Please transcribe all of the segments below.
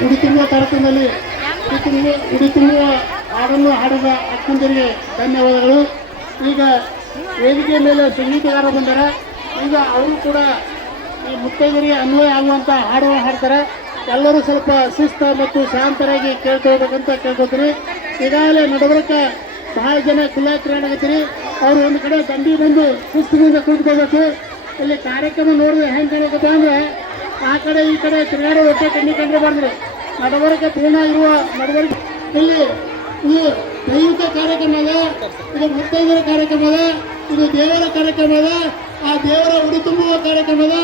ಉಡಿ ತಿಂಗಳ ಕಾರ್ಯಕ್ರಮದಲ್ಲಿ ತುಂಬುವ ಉಡಿ ತುಂಬುವ ಹಾಡನ್ನು ಹಾಡಿದ ಅಕ್ಕಂದರಿಗೆ ಧನ್ಯವಾದಗಳು. ಈಗ ವೇದಿಕೆ ಮೇಲೆ ಸಂಗೀತಗಾರ ಬಂದರೆ, ಈಗ ಅವರು ಕೂಡ ಈ ಮುತ್ತೈದರಿಗೆ ಅನ್ವಯ ಆಗುವಂಥ ಹಾಡುಗಳು ಹಾಡ್ತಾರೆ. ಎಲ್ಲರೂ ಸ್ವಲ್ಪ ಶಿಸ್ತ ಮತ್ತು ಶಾಂತರಾಗಿ ಕೇಳ್ಕೊಳ್ಬೇಕಂತ ಕೇಳ್ಕೊತೀರಿ ಈಗಾಗಲೇ ನಡಬರಕ್ಕೆ ಬಹಳ ಜನ ಕುಲಾಕ್ರಾಣಕತ್ತೀರಿ ಅವರು ಒಂದು ಕಡೆ ದಂಡಿ ಬಂದು ಶಿಸ್ತಿನಿಂದ ಕುಳಿತುಕೋಬೇಕು ಇಲ್ಲಿ ಕಾರ್ಯಕ್ರಮ ನೋಡಿದ್ರೆ ಹೆಂಗೆ ಕಾಣಕತ್ತ ಅಂದ್ರೆ ಆ ಕಡೆ ಈ ಕಡೆ ತಿರುಗಾಡಿ ಹೊಟ್ಟೆ ಕಣ್ಣಿ ಕಂಡು ಬಂದ್ರೆ ನಡವರಿಕೆ ಪೂರ್ಣ ಇರುವ ನಡವರಿಕೆ ಇಲ್ಲಿ ಇದು ದೈವಿಕ ಕಾರ್ಯಕ್ರಮದ, ಇದು ಮುತ್ತೈದರ ಕಾರ್ಯಕ್ರಮದ, ಇದು ದೇವರ ಕಾರ್ಯಕ್ರಮದ, ಆ ದೇವರ ಉಡಿ ತುಂಬುವ ಕಾರ್ಯಕ್ರಮದ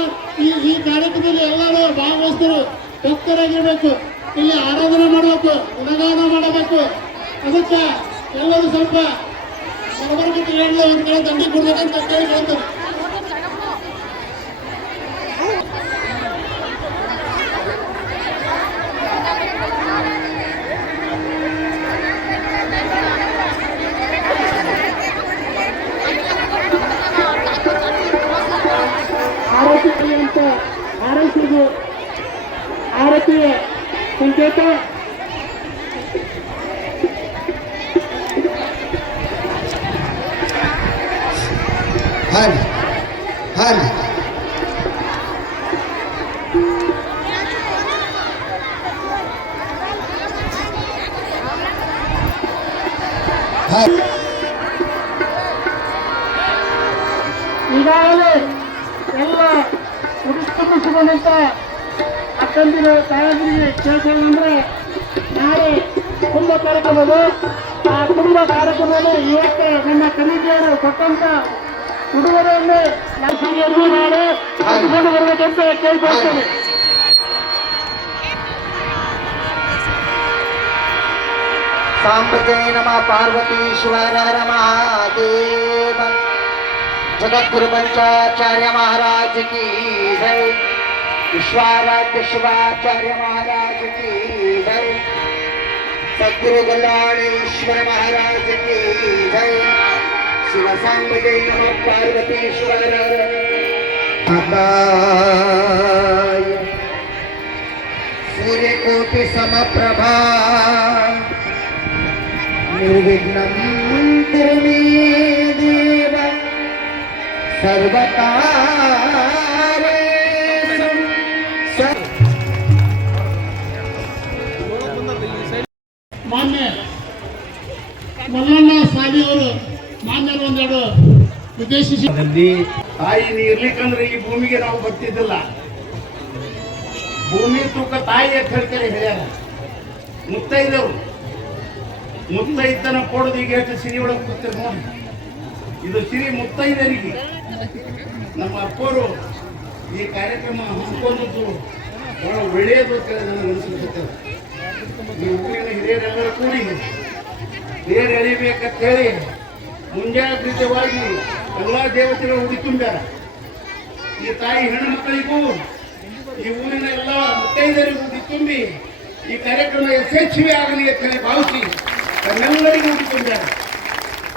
ಈ ಈ ಕಾರ್ಯಕ್ರಮದಲ್ಲಿ ಎಲ್ಲರೂ ಭಾಗವಹಿಸಿದರು ಭಕ್ತರಾಗಿರ್ಬೇಕು. ಇಲ್ಲಿ ಆರಾಧನೆ ಮಾಡಬೇಕು, ಗುಣಗಾನ ಮಾಡಬೇಕು. ಅದಕ್ಕೆ ಎಲ್ಲರೂ ಸ್ವಲ್ಪ ನಡವರಿಕೆ ಒಂದು ಕಡೆ ದಂಡಿ ಕೊಡ್ಬೇಕಂತ ಕೇಳಿ 抜けた。はいはいは。やる、い。ತಂದಿರೋ ತಾಯಂದಿರಿಗೆ ಕೇಳ್ಕೊಂಡ್ರೆ ನಾಳೆ ಕುಂಭ ಕಾರ್ಯಕ್ರಮದು ಆ ಕುಂಭ ಕಾರ್ಯಕ್ರಮದಲ್ಲಿ ಇವತ್ತು ನಮ್ಮ ಕಲಿಕೆಯರು ಕೊಟ್ಟಂತ ಉಡುಗೊರೆಯನ್ನು ನಾಳೆ ಹಂಚಿಕೊಂಡು ಬರಬೇಕಂತ ಕೇಳ್ಕೊಳ್ತೇನೆ. ಸಾಂಪ್ರದಾಯ ನಮ ಪಾರ್ವತೀಶ್ವರ ನಮಃ ದೇವ ಜಗದ್ಗುರು ಪಂಚಾಚಾರ್ಯ ಮಹಾರಾಜ ಕಿ ಜೈ. विश्वाराध्य शिवाचार्य महाराज की जय सद्गुरु महाराज की जय शिव सांबते नम पार्वतीश्वर देव सर्वकारेषु ಮಲ್ಲಣ್ಣ ಸಾಲಿ ಅವರು ಮಾನ್ಯರು ಒಂದೆರಡು ಉದ್ದೇಶಿಸಿ ತಾಯಿ ಇರ್ಲಿಕ್ಕಂದ್ರೆ ಈ ಭೂಮಿಗೆ ನಾವು ಬರ್ತಿದ್ದಿಲ್ಲ. ಭೂಮಿ ತೂಕ ತಾಯಿ ಅಂತ ಹೇಳ್ತಾರೆ ಹೇಳ್ಯಾರ ಮುತ್ತೈದವರು ಮುತ್ತೈದನ ಕೊಡೋದು ಈಗ ಎಷ್ಟು ಸಿರಿ ಒಳಗೆ ಕೂತಿರ್ ಇದು ಸಿರಿ ಮುತ್ತೈದರಿಗೆ ನಮ್ಮ ಅಪ್ಪರು ಈ ಕಾರ್ಯಕ್ರಮ ಹಮ್ಮಿಕೊಂಡದ್ದು ಬಹಳ ಒಳ್ಳೆಯದು ಅಂತ ನನಗೆ ಊರಿನ ಹಿರಿಯರೆಲ್ಲರೂ ಕೂಡಿ ತೇರು ಎಳಿಬೇಕಂತ ಹೇಳಿ ಮುಂಜಾಗ್ರತವಾಗಿ ಎಲ್ಲ ದೇವತೆಗಳು ಉಡಿ ತುಂಬ್ಯಾರ. ಈ ತಾಯಿ ಹೆಣ್ಣು ಮಕ್ಕಳಿಗೂ, ಈ ಊರಿನ ಎಲ್ಲ ಮುತ್ತೈದರಿಗೂ ಉಡಿ ತುಂಬಿ ಈ ಕಾರ್ಯಕ್ರಮ ಯಶಸ್ವಿ ಆಗಲಿ ಅಂತ ಹೇಳಿ ಭಾವಿಸಿ ತನ್ನೆಲ್ಲರಿಗೂ ಉಡಿ ತುಂಬ್ಯಾರ.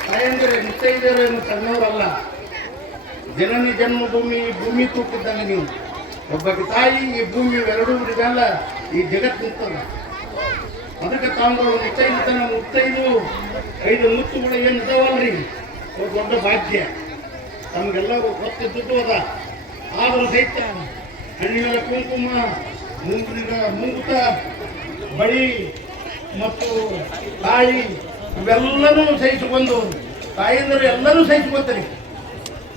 ತಾಯಂದರೆ ಮುತ್ತೈದರೇನು ಸಣ್ಣವರಲ್ಲ ಜನನಿ ಜನ್ಮಭೂಮಿ, ಈ ಭೂಮಿ ತೂಕಿದ್ದಾಗ ನೀವು. ಒಬ್ಬ ತಾಯಿ, ಈ ಭೂಮಿ ಎರಡೂ ಇದೆಲ್ಲ ಈ ಜಗತ್ತು ನಿಂತದ ಅದಕ್ಕೆ ತಾವುಗಳು ತನ್ನ ಮುತ್ತೈದು, ಐದು ಮುತ್ತುಗಳು ಏನು ಇದಾವಲ್ರಿ ಅವ್ರ ದೊಡ್ಡ ಭಾಗ್ಯ. ತಮಗೆಲ್ಲರೂ ಗೊತ್ತಿದ್ದುದು ಅದ. ಆದರೂ ಸಹಿತ ಹಣ್ಣಿನ ಕುಂಕುಮ, ಮುಂದಿನ ಮುಂಗುತ ಬಳಿ ಮತ್ತು ತಾಯಿ ಇವೆಲ್ಲರೂ ಸಹಿಸಿಕೊಂಡು, ತಾಯಂದರು ಎಲ್ಲರೂ ಸಹಿಸಿಕೊತಾರೆ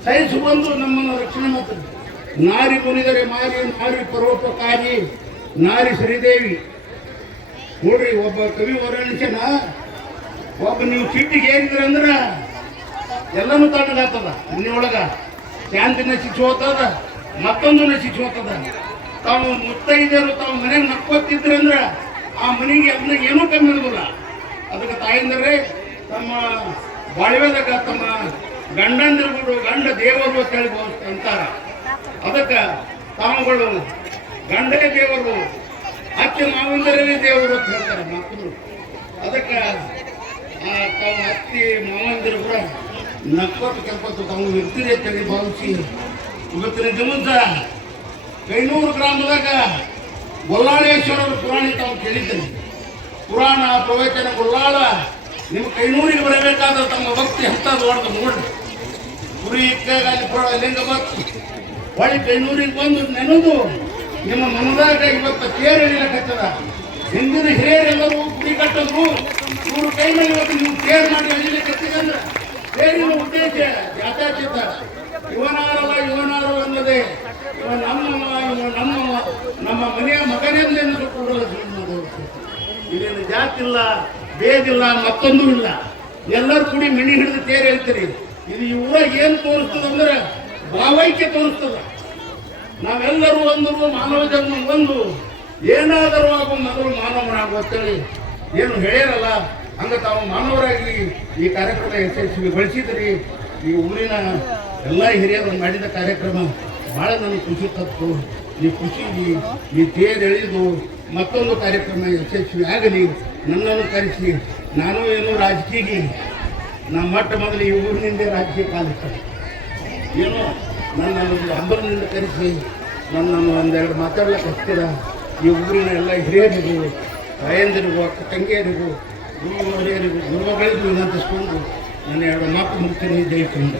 ಸಹಿಸಿಕೊಂಡು ನಮ್ಮನ್ನು ರಕ್ಷಣೆ ಮಾಡ್ತಾರೆ. ನಾರಿ ಮುನಿದರೆ ಮಾರಿ, ನಾರಿ ಪರೋಪಕಾರಿ, ನಾರಿ ಶ್ರೀದೇವಿ. ನೋಡ್ರಿ ಒಬ್ಬ ಕವಿ ವರ್ಣಿಸನ ಒಬ್ಬ ನೀವು ಸಿಟ್ಟಿಗೆ ಅಂದ್ರೆ ಎಲ್ಲನೂ ತಣ್ಣಗಾಗ್ತದ ಮನೆಯೊಳಗ ಶಾಂತಿ ನಶಿಸಿ ಹೋಗ್ತದ ಮತ್ತೊಂದು ನಶಿಸಿ ಹೋಗ್ತದ. ತಾವು ಮುತ್ತೈದರು ತಾವು ಮನೆಗೆ ನಕ್ಕೋತಿದ್ರಂದ್ರ ಆ ಮನೆಗೆ ಅದನ್ನ ಏನೂ ಕಮ್ಮಿ ಇರೋದಿಲ್ಲ ಅದಕ್ಕೆ ತಾಯಿಂದರೆ ತಮ್ಮ ಬಾಳ್ವೆದಾಗ ತಮ್ಮ ಗಂಡಂದಿರ್ಬೋದು, ಗಂಡ ದೇವರು ಅಂತ ಹೇಳಿ ಅಂತಾರ. ಅದಕ್ಕೆ ತಾವುಗಳು ಗಂಡೇ ದೇವರು ಅತ್ತೆ ಮಾವಂದರೇ ದೇವರು ಅಂತ ಹೇಳ್ತಾರೆ, ಮಕ್ಕಳು. ಅದಕ್ಕೆ ತಾವು ಅತ್ತಿ ಮಾವಂದಿರು ಕೂಡ ನಕ್ಕೋತ ಕೆಂಪತ್ತು ತಾವು ಇರ್ತೀರಿ ಅಂತೇಳಿ ಭಾವಿಸಿ ಇವತ್ತಿನ ದಿವಸ ಕೈನೂರು ಗ್ರಾಮದಾಗ ಗೊಲ್ಲಾಳೇಶ್ವರರ ಪುರಾಣ ತಾವು ಕೇಳಿದ್ದೇನೆ ಪುರಾಣ ಪ್ರವಚನ ಗೊಲ್ಲಾಳ ನಿಮ್ಮ ಕೈನೂರಿಗೆ ಬರಬೇಕಾದ್ರೆ ತಮ್ಮ ಭಕ್ತಿ ಹತ್ತ ದೊಡ್ಡದು ನೋಡ್ರಿ. ಪುರಿ ಇಕ್ಕಾಗ ಲಿಂಗ ಭಕ್ತಿ. ಹೊಳಿ ಕೈನೂರಿಗೆ ಬಂದು ನೆನೆದು ನಿಮ್ಮ ಮನದಾಗ ಇವತ್ತು ತೇರು ಎಳಿಲಕತ್ತದ ಹಿಂದಿನ ಹಿರಿಯರೆಲ್ಲರೂ ಗುಡಿ ಕಟ್ಟಿದ್ರು ಮೂರು ಕೈ ಮೇಲೆ ಇವತ್ತು ನೀವು ತೇರು ಮಾಡಿ ಎಳಿಲಿಕ್ಕತ್ತಿದಂದ್ರೆ ತೇರಿನ ಉದ್ದೇಶ ಯಾತ್ಯಾಚಿತ ಇವನಾರಲ್ಲ ಇವನಾರು ಅನ್ನದೆ. ಇವ ನಮ್ಮ ಇವ ನಮ್ಮವ ನಮ್ಮ ಮನೆಯ ಮಗನೆಂದು ಕೂಡ ಇಲ್ಲೇನು ಜಾತಿ ಇಲ್ಲ ಬೇದಿಲ್ಲ ಮತ್ತೊಂದು ಇಲ್ಲ. ಎಲ್ಲರೂ ಕೂಡಿ ಮಣಿ ಹಿಡಿದು ತೇರು ಹೇಳ್ತೀರಿ ಇದು ಇವರ ಏನು ತೋರಿಸ್ತದಂದ್ರೆ ಭಾವೈಕ್ಯ ತೋರಿಸ್ತದ. ನಾವೆಲ್ಲರೂ ಒಂದರು ಮಾನವ ಜನ್ಮ ಒಂದು. ಏನಾದರೂ ಆಗುವ ಮೊದಲು ಮಾನವನಾಗುವ ಅಂತೇಳಿ ಏನು ಹೇಳ್ಯಾರಲ್ಲ, ಹಂಗ ತಾವು ಮಾನವರಾಗಿ ಈ ಕಾರ್ಯಕ್ರಮ ಯಶಸ್ವಿಗೊಳಿಸಿದ್ರಿ ಈ ಊರಿನ ಎಲ್ಲ ಹಿರಿಯರು ಮಾಡಿದ ಕಾರ್ಯಕ್ರಮ ಭಾಳ ನನಗೆ ಖುಷಿ ತತ್ತು. ಈ ಖುಷಿಗೆ ಈ ತೇರು ಎಳೆದು ಮತ್ತೊಂದು ಕಾರ್ಯಕ್ರಮ ಯಶಸ್ವಿ ಆಗಲಿ. ನನ್ನನ್ನು ಕರೆಸಿ ನಾನು ಏನು ರಾಜಕೀಯ ನಮ್ಮ ಮಟ್ಟ ಮೊದಲು ಈ ಊರಿನಿಂದ ರಾಜಕೀಯ ಕಾಲಿಸ್ತಾರೆ ಏನೋ? ನನ್ನ ಒಂದು ಹಬ್ಬನಿಂದ ಕರೆಸಿ, ನನ್ನನ್ನು ಒಂದೆರಡು ಮಾತಾಡ್ಲಿಕ್ಕೆ ಹತ್ತಿರ ಈ ಊರಿನ ಎಲ್ಲ ಹಿರಿಯರಿಗೂ, ತಾಯಂದಿರಿಗೂ, ಅಕ್ಕ ತಂಗಿಯರಿಗೂ ಗುರು ಹಿರಿಯರಿಗೂ ಗುರುಗಳಿಗೂ ವಿನಂತಿಸ್ಕೊಂಡು ನನ್ನ ಎರಡು ಮಾತು ಮುಗ್ತೀನಿ. ಜಯಿಸ್ಕೊಂಡು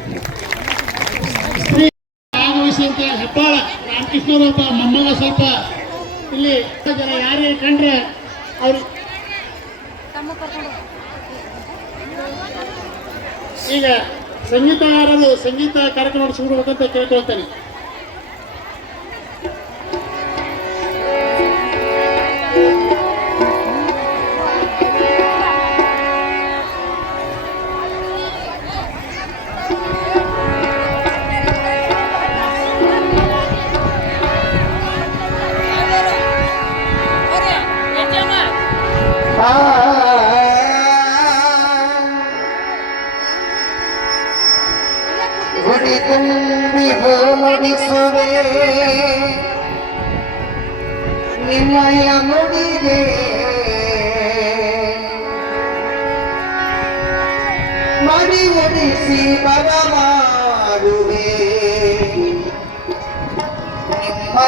ಆಗಮಿಸಿದಂತ ಹೆಬ್ಬಾಳ ರಾಮಕೃಷ್ಣರೊಬ್ಬ ಮೊಮ್ಮಗ ಸ್ವಲ್ಪ. ಇಲ್ಲಿ ಜನ ಯಾರೇ ಕಂಡ್ರೆ ಅವರು ಈಗ ಸಂಗೀತಗಾರರು ಸಂಗೀತ ಕಾರ್ಯಕ್ರಮ ನಡೆಸಿಕೊಡ್ಬೇಕಂತ ಕೇಳ್ಕೊಳ್ತೇನೆ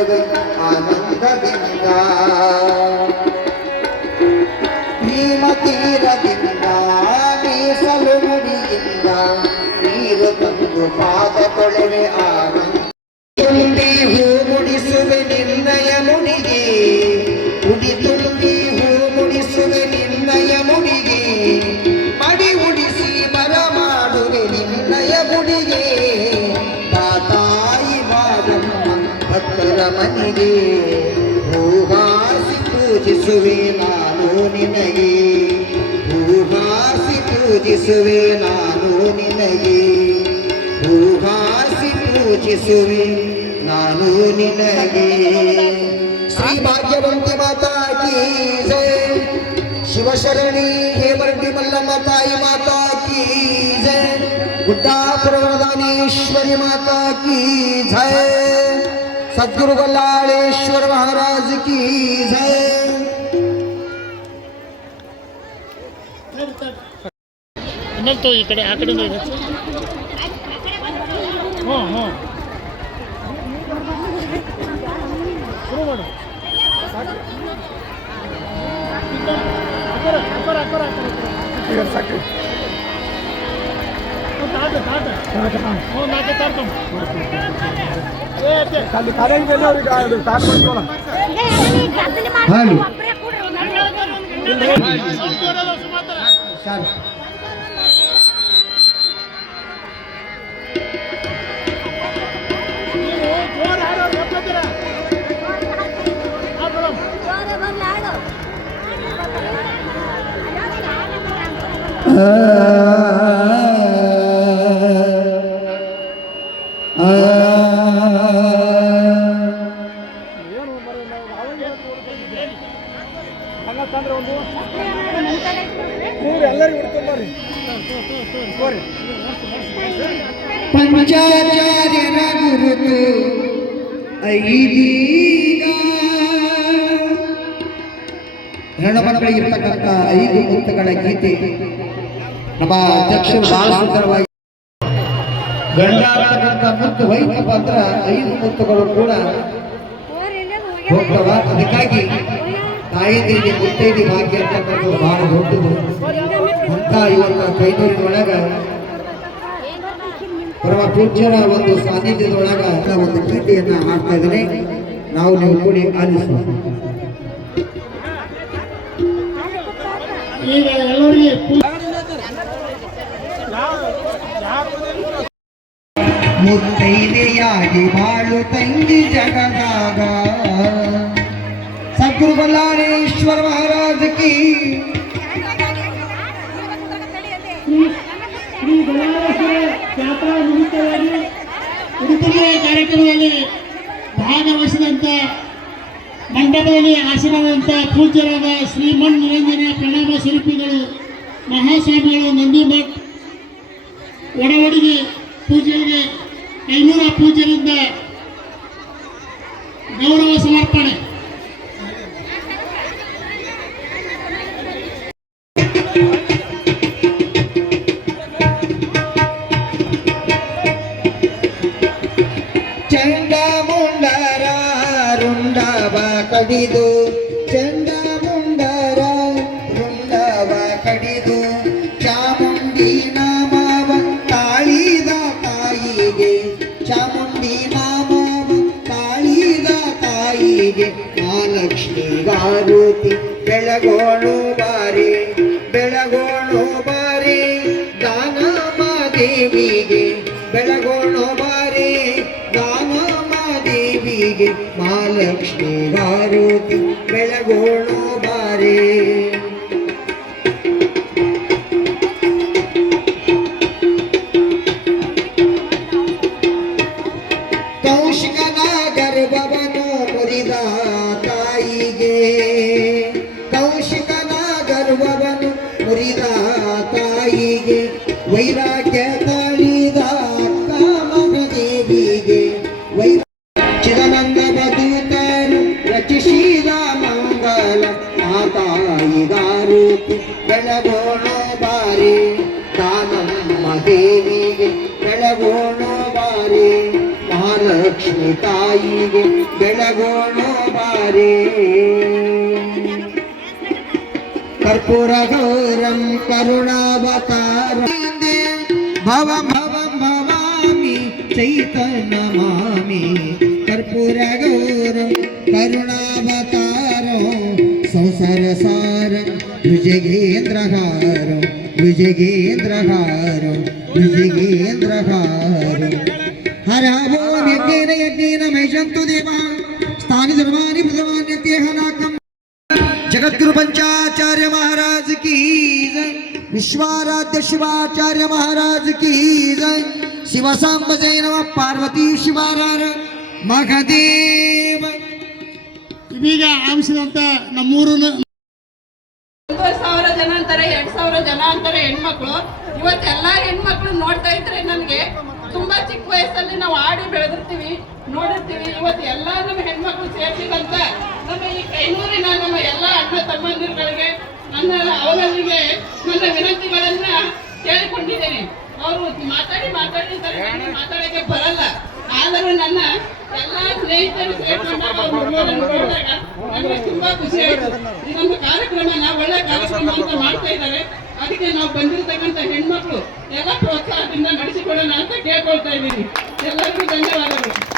ತೊಳೆದು ಆನಂದದಿಂದ ಭೀಮ ತೀರದಿಂದ ಹೂ ನಿನ್ನಯ ಮುಡಿಗೆ ಮುಡಿ ತುಂಬಿ ಹೂ ಮುಡಿಸುವೆ ನಿನ್ನಯ ಮುಡಿಗೆ ಮಡಿ ಉಡಿಸಿ ಬರ ಮಾಡುವೆ ನಿನ್ನಯ ಮುಡಿಗೆ. ಮನೆಗೆ ಹೂವಾಸಿ ಪೂಜಿಸುವೆ ನಾನು ನಿನಗೆ ಹೂವಾಸಿ ಪೂಜಿಸುವೆ ನಾನು ನಿನಗೆ ಹೂವಾಸಿ ಪೂಜಿಸುವೆ ನಾನು ನಿನಗೆ ಶ್ರೀ ಭಾಗ್ಯವಂತಿ ಮಾತಾ ಕಿ ಜಯ ಶಿವಶರಣಿ ಹೇಮರೆಡ್ಡಿ ಮಲ್ಲಮ್ಮ ತಾಯಿ ಮಾತಾ ಕಿ ಜಯ ಗುಡ್ಡಾಪುರ ವರದಾನೇಶ್ವರಿ ಮಾತಾ ಕಿ ಜಯ ಸದ್ಗುರು ಗಲ್ಲಾಳೇಶ್ವರ ಮಹಾರಾಜ್ ಕಿ ಜಯ ಇನ್ನೊಂದು ಈ ಕಡೆ ಆ ಕಡೆ ಹ್ಞೂ Ah ಪಂಚಾಚಾರ್ಯರ ಗುರುತು. ಐದೀಗ ಹೆಣ್ಣುಮಕ್ಕಳಿಗೆ ಇರ್ತಕ್ಕಂಥ ಐದು ಮುತ್ತಗಳ ಗೀತೆ. ನಮ್ಮ ಅಧ್ಯಕ್ಷರು ಬಹಳ ಸುಂದರವಾಗಿ ಗಂಡ ಆಗ್ತಕ್ಕಂಥ ಮುತ್ತು ಹೋಯ್ತಪ್ಪ ಅಂದ್ರ ಐದು ಮುತ್ತುಗಳು ಕೂಡ ಹೋಗ್ತವ. ಅದಕ್ಕಾಗಿ ತಾಯಂದಿರಿಗೆ ಮುತ್ತೈದಿ ಭಾಗ್ಯ ಅಂತಕ್ಕಂಥದ್ದು ಬಹಳ ದೊಡ್ಡದು. ಅಂತ ಇವತ್ತು ಕೈನೂರಿನೊಳಗ ಪರಮ ಪೂಜ್ಯರ ಒಂದು ಸಾನ್ನಿಧ್ಯದೊಳಗ ಒಂದು ಗೀತೆಯನ್ನ ಹಾಡ್ತಾ ಇದ್ದಾರೆ. ನಾವು ನೀವು ಕೂಡಿ ಆಲಿಸೋಣ. ಈಗ ಎಲ್ಲರಿಗೆ ಮುತ್ತೈದೆಯಾಗಿ ಬಾಳು ತಂಗಿ ಜಗದಾಗ ಸದ್ಗುರು ಬಲ್ಲಾರೇಶ್ವರ ಮಹಾರಾಜ ಕಿ. ಶ್ರೀ ಜಾತ್ರಾ ನಿಮಿತ್ತವಾಗಿ ಉಡುಪಿಯ ಕಾರ್ಯಕ್ರಮದಲ್ಲಿ ಭಾಗವಹಿಸಿದಂಥ ಮಂಟಪದಲ್ಲಿ ಆಸೀನವಾದಂಥ ಪೂಜ್ಯರಾದ ಶ್ರೀಮನ್ ನಿರಂಜನ ಪ್ರಣಾಮ ಶಿಲ್ಪಿಗಳು, ಮಹಾಸ್ವಾಮಿಗಳು ನಂದಿಭಟ್ ಒಡವಡಿಗೆ ಪೂಜೆಗೆ ಐನೂರ ಪೂಜ್ಯರಿಂದ ಗೌರವ ಸಮರ್ಪಣೆ. ತಾಯಿಗೆ ಮಹಾಲಕ್ಷ್ಮಿ ಗಾರುತಿ ಬೆಳಗೋಳು ಬಾರಿ ಬೆಳಗೋಳು ಬಾರಿ ದಾನಮ ದೇವಿಗೆ ಬೆಳಗೋಳು ಬಾರಿ ದಾನಮ ದೇವಿಗೆ ಮಹಾಲಕ್ಷ್ಮಿ ಗಾರುತಿ ಬೆಳಗೋಳು ಬಾರಿ. ಕೌಶಿಕನ ತಾಯಿಗೆ ಬೆಳಗೋಣ ಬಾರಿ ಕರ್ಪೂರ ಗೌರಂ ಕರುಣಾವತಾರ ಭವ ಭವ ಭವಾಮಿ ಚೈತನ್ಯ ಮಾಮಿ ಕರ್ಪೂರ ಗೌರಂ ಕರುಣಾವತಾರೋ ಸಂಸಾರ ಸಾರ ಭುಜಗೇಂದ್ರಹಾರ ಭುಜಗೇಂದ್ರಹಾರ ಭುಜಗೇಂದ್ರಹಾರ ಹರ ಭೋ ಯಜ್ಞೇನ ಯಜ್ಞೇನ ಮೈಷಂತು ದೇವ ಸ್ಥಾನಿ ಧರ್ಮಾನಿ ಬುಧಮಾನ್ಯತ್ಯೇಹ ನಾಕಂ जगतगुरु पंचाचार्य महाराज की जय विश्वाराध्य शिवाचार्य महाराज की जय शिव सांब जय नम पार्वती शिवारार मघदेव ಇದೀಗ ಆಗಮಿಸಿದಂಥ ನಮ್ಮೂರಿನ ಒಂದೂವರೆ ಸಾವಿರ ಜನ ಅಂತಾರೆ ಎರಡ್ ಸಾವಿರ ಜನ ಅಂತಾರೆ ಹೆಣ್ಮಕ್ಳು ಇವತ್ತೆಲ್ಲಾ ಹೆಣ್ಮಕ್ಳು ನೋಡ್ತಾ ಇದ್ರೆ ನನಗೆ ತುಂಬಾ ಚಿಕ್ಕ ವಯಸ್ಸಲ್ಲಿ ನಾವು ಆಡಿ ಬೆಳೆದಿರ್ತೀವಿ, ನೋಡಿರ್ತೀವಿ. ಇವತ್ತು ಎಲ್ಲ ನಮ್ಮ ಹೆಣ್ಮಕ್ಳು ಸೇರ್ಸಿದಂತ ನಮ್ಮ ಈ ಕೈನೂರಿನ ನಮ್ಮ ಎಲ್ಲ ಅಣ್ಣ ತಮ್ಮಂದಿರುಗಳಿಗೆ ನನ್ನ ಅವರಲ್ಲಿಗೆ ನನ್ನ ವಿನಂತಿಗಳನ್ನ ಕೇಳಿಕೊಂಡಿದ್ದೇನೆ. ಅವರು ಮಾತಾಡಿ ಮಾತಾಡಿ ಮಾತಾಡಕ್ಕೆ ಬರಲ್ಲ. ಆದರೂ ನನ್ನ ಎಲ್ಲಾ ಸ್ನೇಹಿತರು ಸೇರ್ಕೊಂಡಾಗ ನನಗೆ ತುಂಬಾ ಖುಷಿ ಆಯ್ತು. ಇದೊಂದು ಕಾರ್ಯಕ್ರಮನ ಒಳ್ಳೆ ಕಾರ್ಯಕ್ರಮ ಅಂತ ಮಾಡ್ತಾ ಇದ್ದಾರೆ. ಅದಕ್ಕೆ ನಾವು ಬಂದಿರತಕ್ಕಂಥ ಹೆಣ್ಮಕ್ಳು ಎಲ್ಲ ಪ್ರೋತ್ಸಾಹದಿಂದ ನಡೆಸಿಕೊಡೋಣ ಅಂತ ಕೇಳ್ಕೊಳ್ತಾ ಇದ್ದೀನಿ. ಎಲ್ಲರಿಗೂ ಧನ್ಯವಾದಗಳು.